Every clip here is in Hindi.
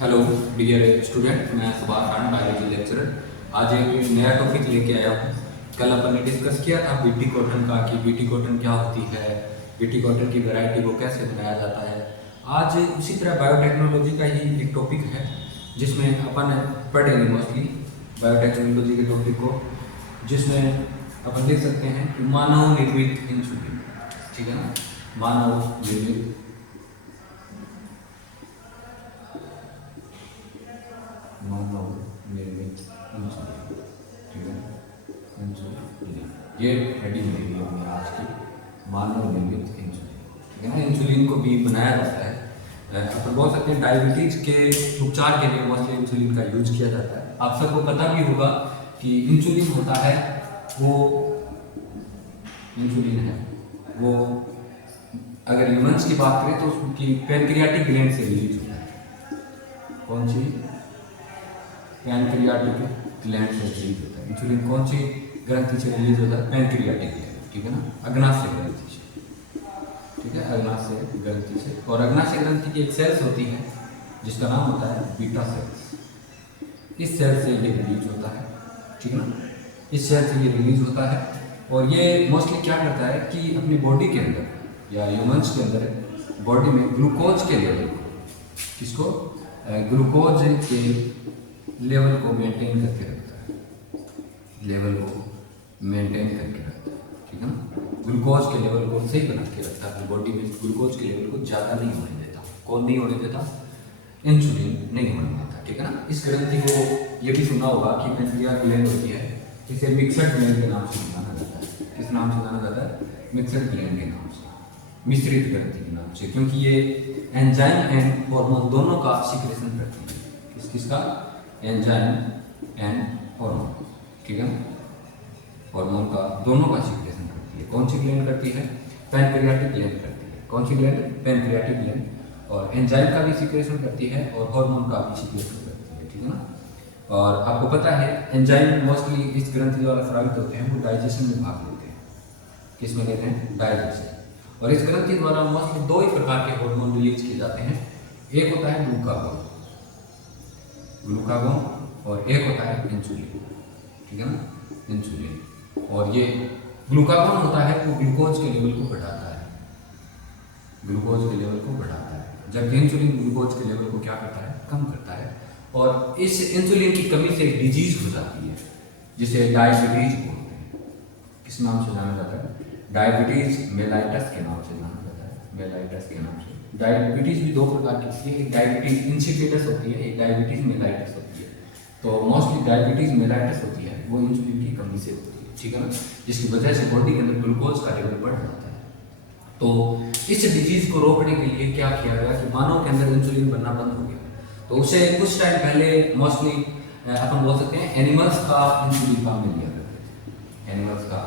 हेलो डियर स्टूडेंट, मैं सुभाष राणा बायोलॉजी लेक्चरर। आज एक नया टॉपिक लेके आया हूँ। कल अपन ने डिस्कस किया था बीटी कॉटन का कि बीटी कॉटन क्या होती है, बीटी कॉटन की वैरायटी को कैसे बनाया जाता है। आज उसी तरह बायोटेक्नोलॉजी का ही एक टॉपिक है जिसमें अपन पढ़ेंगे मोस्टली बायोटेक्नोलॉजी के टॉपिक को, जिसमें अपन देख सकते हैं कि मानव निर्मित इंसुलिन, ठीक है ना, मानव निर्मित इंसुलिन, ठीक है, इंसुलिन ये हेडिंग है हमने आज की, मानव निर्मित इंसुलिन, ठीक है ना। इंसुलिन को भी बनाया जाता है, अपन बोल सकते हैं डायबिटीज के उपचार के लिए मोस्टली इंसुलिन का यूज किया जाता है। आप सबको पता भी होगा कि इंसुलिन होता है वो इंसुलिन है वो अगर ह्यूमंस की बात करें तो उसकी पैनक्रियाटिक ग्लैंड से रिलीज होता है। कौन सी? पैनक्रियाटिक ग्लैंड से रिलीज होता है इंसुलिन। कौन सी ग्रंथि से रिलीज होता है? पैनक्रियाटिक ग्लैंड, ठीक है ना, अग्नाशय ग्रंथि से, ठीक है, अग्नाशय ग्रंथि से। और अग्नाशय ग्रंथि की एक सेल्स होती है जिसका नाम होता है बीटा सेल्स। इस सेल से ये रिलीज होता है, ठीक है ना, इस सेल से ये रिलीज होता है। और ये मोस्टली क्या करता है कि अपनी बॉडी के अंदर या ह्यूमंस के अंदर बॉडी में ग्लूकोज के लेवल को, किसको? ग्लूकोज के लेवल को मेंटेन करके रखता है, लेवल को मेंटेन करके रखता है, ठीक है ना। ग्लूकोज के लेवल को सही बना के रखता है अपनी बॉडी में, ग्लूकोज के लेवल को ज़्यादा नहीं होने देता। कौन नहीं होने देता? इंसुलिन नहीं होने देता, ठीक है ना। इस ग्रंथि को ये भी सुना होगा कि पैनक्रियाटिक ग्लैंड होती है, इसे मिक्सड ग्लैंड के नाम से जाना जाता है। किस नाम से जाना जाता है? मिक्सड ग्लैंड के नाम से, मिश्रित ग्रंथि के नाम से, क्योंकि ये एंजाइम एंड हार्मोन दोनों का सीक्रेशन करती है। किसका? एंजाइम एंड हार्मोन, ठीक है, हार्मोन का दोनों का सीक्रेशन करती है। कौन सी ग्लैंड करती है? पैनक्रियाटिक ग्लैंड करती है। कौन सी ग्लैंड? Pancreatic gland. और एंजाइम का भी सीक्रेशन करती है और हार्मोन का भी सीक्रेशन करती है, ठीक है ना। और आपको पता है एंजाइम मोस्टली इस ग्रंथि द्वारा स्रावित होते हैं, वो डाइजेशन में भाग लेते हैं। किस में लेते हैं? डाइजेशन। और इस ग्रंथि द्वारा मोस्टली दो ही प्रकार के हार्मोन रिलीज किए जाते हैं। एक होता है ग्लूकागोन, ग्लूकागोन, और एक होता है इंसुलिन, ठीक है ना, इंसुलिन। और ये ग्लूकागोन होता है वो ग्लूकोज के लेवल को बढ़ाता है, ग्लूकोज के लेवल को बढ़ाता है, जबकि इंसुलिन ग्लूकोज के लेवल को क्या करता है? कम करता है। और इस इंसुलिन की कमी से एक डिजीज हो जाती है जिसे डायबिटीज बोलते हैं। किस नाम से जाना जाता है? डायबिटीज मेलाइटस के नाम से जाना जाता है, मेलाइटस के नाम से। डायबिटीज भी दो प्रकार की होती है, एक डायबिटीज इंसिपिडस होती है, एक डायबिटीज मेलाइटस होती है। तो मोस्टली डायबिटीज मेलाइटस होती है वो इंसुलिन की कमी से होती है, ठीक है ना, जिसकी वजह से बॉडी के अंदर ग्लूकोज का लेवल बढ़ जाता है। तो इस डिजीज को रोकने के लिए क्या किया गया कि मानव के अंदर इंसुलिन बनना बंद हो गया। तो उससे कुछ टाइम पहले मोस्टली अपन बोल सकते हैं एनिमल्स का इंसुलिन काम में लिया करते थे, एनिमल्स का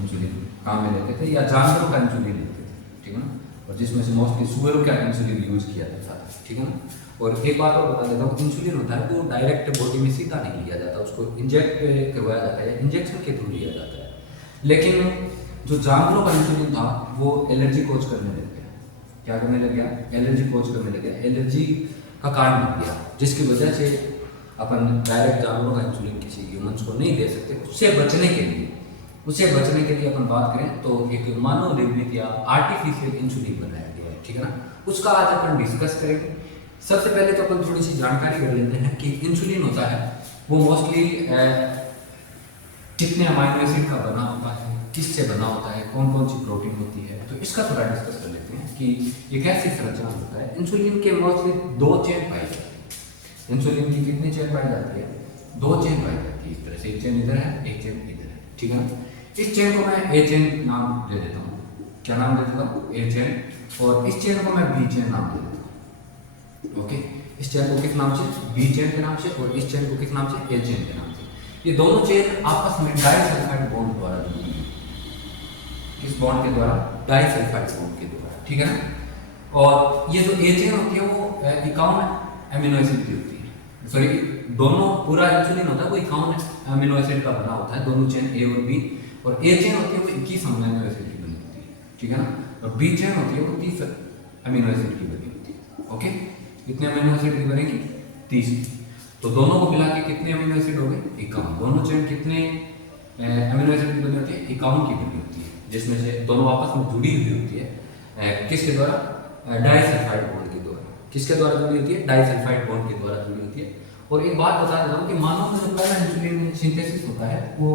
इंसुलिन काम में लेते थे या जानवरों का इंसुलिन लेते थे, ठीक है ना। और जिसमें से मोस्टली सुअरों का इंसुलिन यूज किया जाता था, ठीक है ना। और एक बात और बता देता हूँ, इंसुलिन होता है वो डायरेक्ट बॉडी में सीधा नहीं लिया जाता, उसको इंजेक्ट करवाया जाता है, इंजेक्शन के थ्रू लिया जाता है। लेकिन जो जानवरों का इंसुलिन था वो एलर्जी कोज करने लग गया। क्या करने लग गया? एलर्जी कोज करने लग गया, एलर्जी का कारण बन गया, जिसकी वजह से अपन डायरेक्ट जानवरों का इंसुलिन किसी ह्यूमंस को नहीं दे सकते। उससे बचने के लिए अपन बात करें तो एक मानव निर्मित या आर्टिफिशियल इंसुलिन बनाया गया है, ठीक है ना। उसका आज अपन डिस्कस करेंगे। सबसे पहले तो अपन थोड़ी सी जानकारी कर लेते हैं कि इंसुलिन होता है वो मोस्टली कितने अमाइनो एसिड का बना होता है, किससे बना होता है, कौन कौन सी प्रोटीन होती है, तो इसका थोड़ा डिस्कस कर लेते हैं कि ये कैसी संरचना होता है। इंसुलिन के मोस्टली दो चेन पाई जाती है। इंसुलिन की कितनी चेन पाई जाती है? दो चेन पाई जाती है। इस तरह से एक चेन इधर है, एक चेन इधर है, ठीक है ना। इस चेन को मैं ए चेन नाम दे देता हूँ। क्या नाम दे देता हूँ? ए चेन। और इस चेन को मैं बी चेन नाम दे देता हूँ, ओके। इस चेन को किस नाम से? बी चेन के नाम से। और इस चेन को किस नाम से? ए चेन के नाम से। ये दोनों चेन आपस में डाइसल्फाइड बॉन्ड द्वारा जुड़ी है। किस बॉन्ड के द्वारा? डाइसल्फाइड बॉन्ड के द्वारा, ठीक है ना। और ये जो ए चेन होती है वो 51 अमीनो एसिड की होती है। सॉरी, दोनों पूरा इंसुलिन होता है वो 51 अमीनो एसिड का बना होता है, दोनों चेन ए और बी। और ए चेन होती है वो 21 अमीनो एसिड की बनी होती है, ठीक है ना। और बी चेन होती है वो 30 अमीनो एसिड की बनी होती है, ओके। कितने अमीनो एसिड की बनेगी? 30। तो दोनों को मिला के कितने अमीनो एसिड हो गए? 51। दोनों चेन कितने अमीनो एसिड की बनी होती है? 51 की बनी होती है, जिसमें से दोनों आपस में जुड़ी हुई होती है किसके द्वारा? डाइसल्फाइड बॉन्ड के द्वारा। किसके द्वारा जुड़ी होती है? डाइसल्फाइड बॉन्ड के द्वारा जुड़ी होती है। और एक बात बता देता हूँ कि मानव में जो पहला इंसुलिन सिंथेसिस होता है वो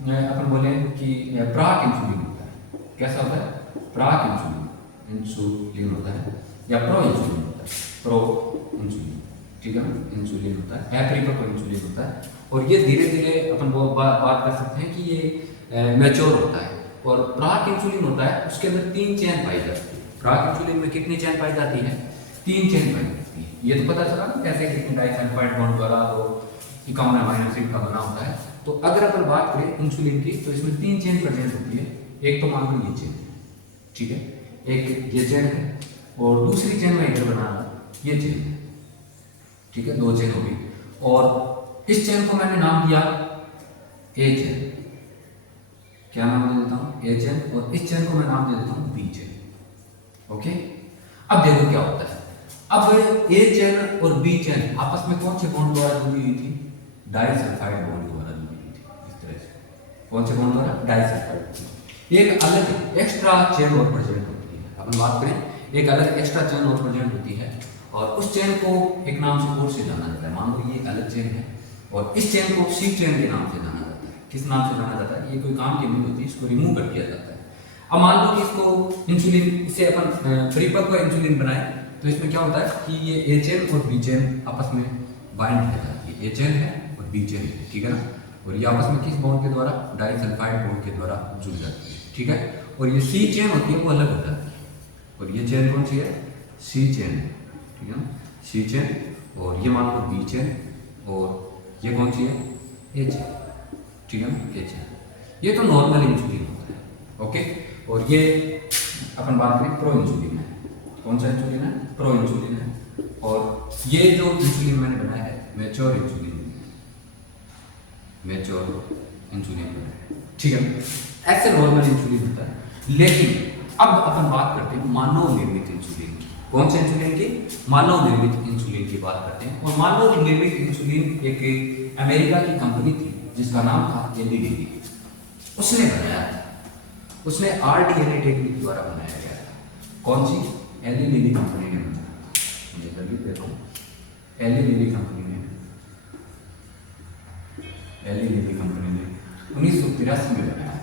अपन बोले कि प्राक इंसुलिन होता है। कैसा होता है? प्राक इंसुलिन होता है या प्रो इंसुलिन होता है। प्रो इंसुलिन, ठीक है ना, इंसुलिन होता है, अपरिपक्व इंसुलिन होता है। और ये धीरे धीरे अपन बात कर सकते हैं कि ये मैच्योर होता है। और प्राक इंसुलिन होता है, उसके अंदर 3 चेन पाई जाती है। प्राक इंसुलिन में कितनी चेन पाई जाती है? 3 चेन पाई जाती है। ये तो पता चला ना कैसे कितने डाइसल्फाइड बॉन्ड द्वारा वो 51 अमीनो एसिड का बना होता है। तो अगर अपन बात करें इंसुलिन की तो इसमें 3 चेन प्रेजेंट होती है। एक तो मान लो ये चेन, ठीक है, एक ये चेन है और दूसरी चेन में इधर बनाना ये चेन है, ठीक है, 2 चेन होगी। और इस चेन को मैंने नाम दिया ए चेन। क्या नाम दे देता हूं? ए चेन। और इस चेन को मैं नाम दे देता हूं बी चेन। ओके, अब देखो क्या होता है। अब ए चेन और बी चेन आपस में कौन से बॉन्ड द्वारा जुड़ी हुई थी? डाइसल्फाइड बॉन्ड द्वारा जुड़ी हुई थी। इस तरह से कौन से बॉन्ड द्वारा? डाइसल्फाइड। एक अलग एक्स्ट्रा चेन और प्रेजेंट होती है। अपन बात करें एक अलग एक्स्ट्रा चेन और प्रेजेंट होती है और उस चेन को एक नाम से और से जाना जाता है। मान लो ये अलग चेन है और इस चेन को सी चेन के नाम से जाना जाता है। किस नाम से जाना जाता है? ये कोई काम की नहीं होती, इसको रिमूव कर दिया जाता है। अब मान लो कि इसको इंसुलिन से अपन परिपक्व इंसुलिन बनाए तो इसमें क्या होता है कि ये ए चेन और बी चेन आपस में बाइंड हो जाती है। ए चेन है और बी चेन है, ठीक है ना। और ये आपस में किस बॉन्ड के द्वारा? डाइसल्फाइड बॉन्ड के द्वारा जुड़ जाती है, ठीक है। और ये सी चेन होती है वो अलग हो जाती है। और ये चेन कौन सी है? सी चेन है, ठीक है ना, सी चेन। और ये मान लो बी चेन और ये कौन सी है? ए चेन, ठीक है ना, ए चेन। ये तो नॉर्मल इंसुलिन होता है। ओके, और ये अपन बात करें प्रो इंसुलिन है। कौन सा इंसुलिन है? प्रो इंसुलिन है। और ये जो इंसुलिन मैंने बनाया है मैच्योर इंसुलिन, मैच्योर इंसुलिन बनाया है, ठीक है। ऐसे नॉर्मल इंसुलिन होता है। लेकिन अब अपन बात करते हैं मानव निर्मित इंसुलिन की। कौन से इंसुलिन की? मानव निर्मित इंसुलिन की बात करते हैं। और मानव निर्मित इंसुलिन एक अमेरिका की कंपनी थी जिसका नाम था एली लिली। उसने बनाया था, उसने RDNA टेक्निक द्वारा बनाया गया था। कौन सी? एली लिली कंपनी ने बनाया। ये जल्दी देखो, एली लिली कंपनी ने 1983 में बनाया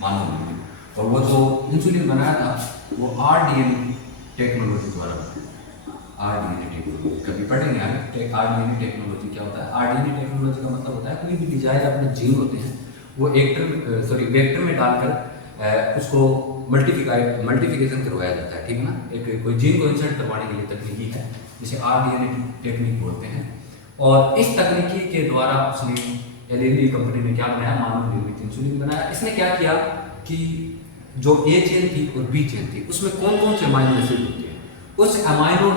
मानव निर्मित। और वो जो इंसुलिन बनाया था वो RDNA टेक्नोलॉजी द्वारा बनाया। RDNA टेक्नोलॉजी कभी पढ़ेंगे आगे। RDNA टेक्नोलॉजी क्या होता है? RDNA टेक्नोलॉजी का मतलब होता है कोई भी डिजायर अपने जीन होते हैं वो वेक्टर में डालकर उसको मल्टीप्लिकेशन करवाया जाता है, ठीक है ना। एक कोई जीन को इंसर्ट करवाने के लिए तकनीकी है जिसे RDNA टेक्निक बोलते हैं। और इस तकनीकी के द्वारा उसने एली कंपनी ने क्या बनाया? मानव निर्मित इंसुलिन बनाया। इसने क्या किया कि जो ए चेन थी और बी चेन थी उसमें कौन कौन से अमाइनो एसिड होते हैं, उस अमाइनो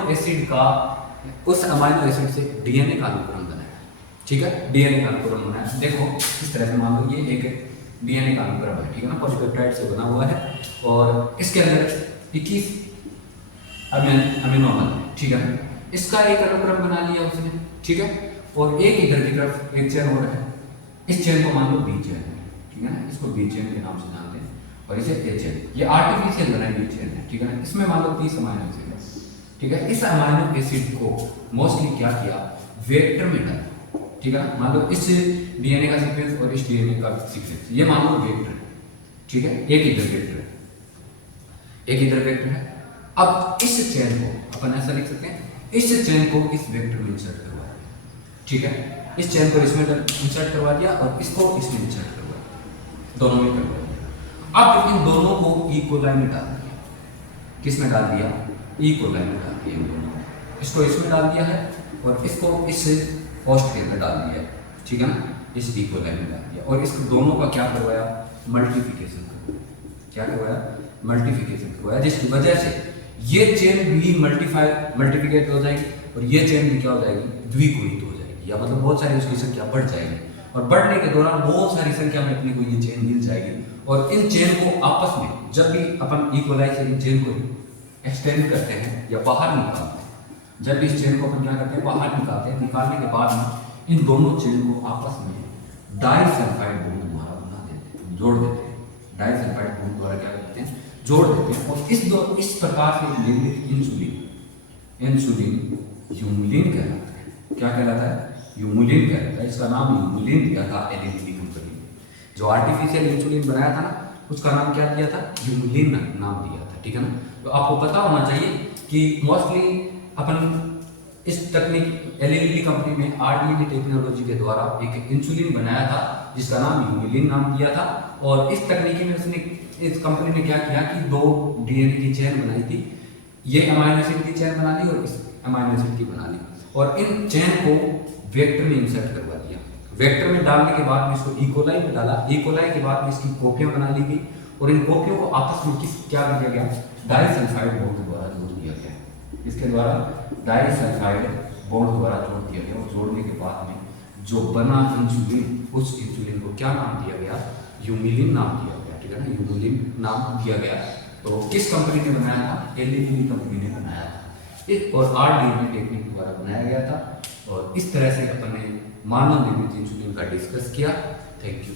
एसिड से DNA का अनुक्रम बनाया, ठीक है। DNA का अनुक्रम बनाया। देखो इस तरह से मान लो ये एक DNA का अनुक्रम है, ठीक है ना, पॉलीपेप्टाइड से बना हुआ है और इसके अंदर 21 अमीनो अम्ल है, ठीक है। इसका एक अनुक्रम बना लिया उसने, ठीक है। और एक इधर की तरफ एक चेन हो रहा है, इस चेन को मान लो बी चेन है, ठीक है ना, इसको बी चेन के नाम से जानते हैं। और इसे ए चेन, ये आर्टिफिशियल बनाई हुई चेन है, ठीक है ना। इसमें मान लो 30 अमाइनो एसिड है, ठीक है। इस अमाइनो एसिड को मोस्टली क्या किया? वेक्टर में डाला, ठीक है ना। मान लो इस DNA का सीक्वेंस और इस DNA का सीक्वेंस, ये मान लो वेक्टर है, ठीक है। एक इधर वेक्टर है, एक इधर वेक्टर है। अब इस चेन को अपन ऐसा लिख सकते हैं, इस चेन को इस वेक्टर में इंसर्ट करवा दिया, ठीक है। इस चेन को इसमें इंसर्ट करवा दिया और इसको इसमें इंसर्ट करवा दिया, दोनों में करवा दिया। अब इन दोनों को इक्वलाई में डाल दिया। किस में डाल दिया? इक्वलाई में डाल दिया। इन दोनों को, इसको इसमें डाल दिया है और इसको इस होस्ट के अंदर डाल दिया है, ठीक है ना, इस इक्वलाई में डाल दिया। और इस दोनों का क्या करवाया? मल्टीप्लिकेशन करवाया। क्या करवाया? मल्टीप्लिकेशन करवाया, जिसकी वजह से ये चेन भी मल्टीप्लिकेट हो जाएगी और ये चेन भी क्या हो जाएगी? द्विगुणित हो जाएगी, या मतलब बहुत सारी उसकी संख्या बढ़ जाएगी। और बढ़ने के दौरान बहुत सारी संख्या में अपने को ये चेन मिल जाएगी। और इन चेन को आपस में जब भी अपन इक्वलाइज इन चेन को एक्सटेंड करते हैं या बाहर निकालते हैं जब इस चेन को अपन क्या करते हैं बाहर निकालते हैं, निकालने के बाद में इन दोनों चेन को आपस में डाइसल्फाइड बॉन्ड द्वारा बना देते हैं, जोड़ देते हैं। डाइसल्फाइड बॉन्ड द्वारा क्या करते हैं, जोड़ देते हैं। और इस प्रकार से निर्मित इंसुलिन यूमुलिन कहलाता है। क्या कहलाता है? यूमुलिन कहलाता है। इसका नाम यूमुलिन दिया था एल एन टी कंपनी ने। जो आर्टिफिशियल इंसुलिन बनाया था ना, उसका नाम क्या दिया था? यूमुलिन नाम दिया था। ठीक है ना। तो आपको पता होना चाहिए कि मोस्टली अपन इस तकनीक एल कंपनी में आरडीएनए टेक्नोलॉजी के द्वारा एक इंसुलिन बनाया था जिसका नाम यूमुलिन नाम दिया था। और इस तकनीकी में इस कंपनी ने क्या किया कि 2 डीएनए की चेन बनाई थी। ये अमाइनो एसिड की चेन बना ली और इस अमाइनो एसिड की बना ली, और इन चेन को वेक्टर में इंसर्ट करवा दिया। वेक्टर में डालने के बाद में इसको इकोलाई में डाला। इकोलाई के बाद में इसकी कॉपियां बना ली गई और इन कॉपियों को आपस में क्या किया गया? डाइसल्फाइड बॉन्ड द्वारा जोड़ दिया गया। इसके द्वारा डाइसल्फाइड बॉन्ड द्वारा जोड़ दिया गया। और जोड़ने के बाद में जो बना इंसुलिन, उस इंसुलिन को क्या नाम दिया गया? यूमुलिन नाम दिया गया। ठीक है ना, यूमुलिन नाम दिया गया। तो किस कंपनी ने बनाया था? एल कंपनी ने बनाया था। और आरडीएनए टेक्निक द्वारा बनाया गया था। और इस तरह से अपन ने मानव निर्मित इंसुलिन का डिस्कस किया। Thank you.